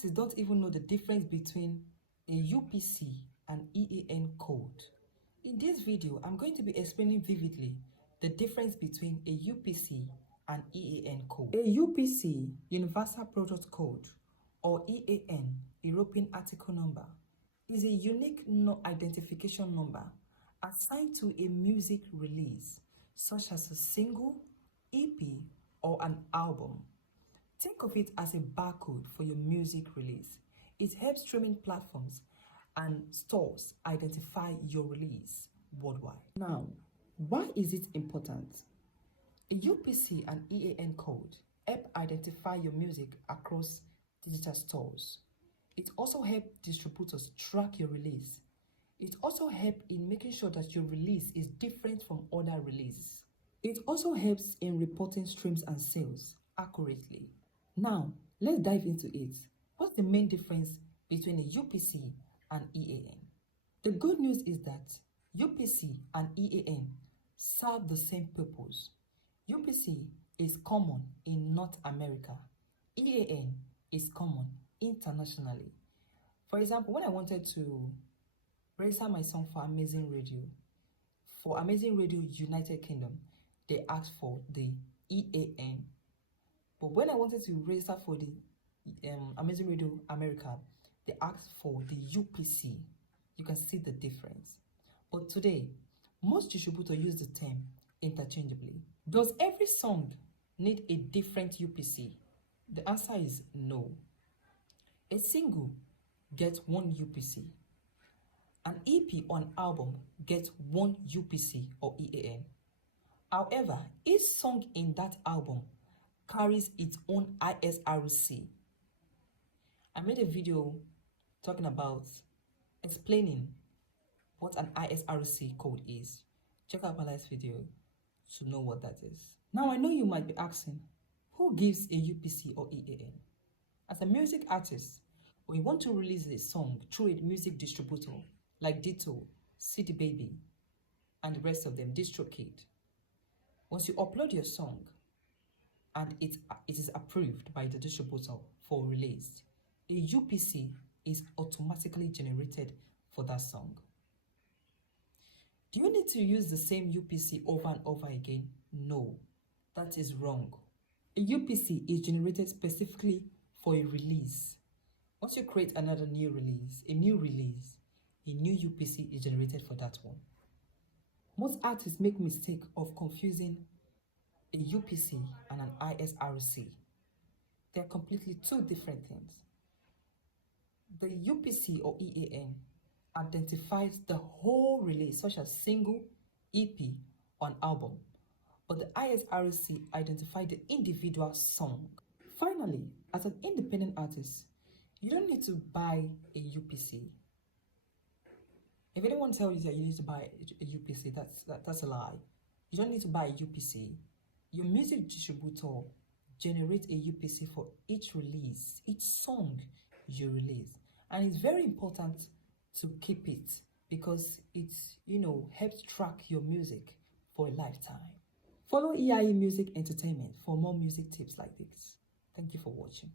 artists don't even know the difference between a UPC and EAN code. In this video, I'm going to be explaining vividly the difference between a UPC and EAN code. A UPC, Universal Product Code, or EAN, European Article Number, is a unique identification number assigned to a music release, such as a single, EP, or an album. Think of it as a barcode for your music release. It helps streaming platforms and stores identify your release worldwide. Now, why is it important? A UPC and EAN code help identify your music across digital stores. It also helps distributors track your release. It also helps in making sure that your release is different from other releases. It also helps in reporting streams and sales accurately. Now, let's dive into it. What's the main difference between a UPC and EAN? The good news is that UPC and EAN serve the same purpose. UPC is common in North America. EAN is common internationally. For example, when I wanted to register my song for Amazing Radio, United Kingdom, they asked for the EAN. But when I wanted to register for the Amazing Radio America, they asked for the UPC. You can see the difference. But today, most distributors use the term interchangeably. Does every song need a different UPC? The answer is no. A single gets one UPC. An EP or an album gets one UPC or EAN. However, each song in that album carries its own ISRC. I made a video talking about explaining what an ISRC code is. Check out my last video to know what that is. Now, I know you might be asking, who gives a UPC or EAN? As a music artist, when you want to release a song through a music distributor like Ditto, CD Baby, and the rest of them, DistroKid, once you upload your song and it is approved by the distributor for release, a UPC is automatically generated for that song. Do you need to use the same UPC over and over again? No, that is wrong. A UPC is generated specifically for a release. Once you create a new release, a new UPC is generated for that one. Most artists make mistake of confusing a UPC and an ISRC. They are completely two different things. The UPC or EAN identifies the whole release, such as single, EP, or an album, but the ISRC identifies the individual song. Finally, as an independent artist, you don't need to buy a UPC. If anyone tells you that you need to buy a UPC, that's a lie. You don't need to buy a UPC. Your music distributor generates a UPC for each release, each song you release. And it's very important to keep it because it, helps track your music for a lifetime. Follow EIE Music Entertainment for more music tips like this. Thank you for watching.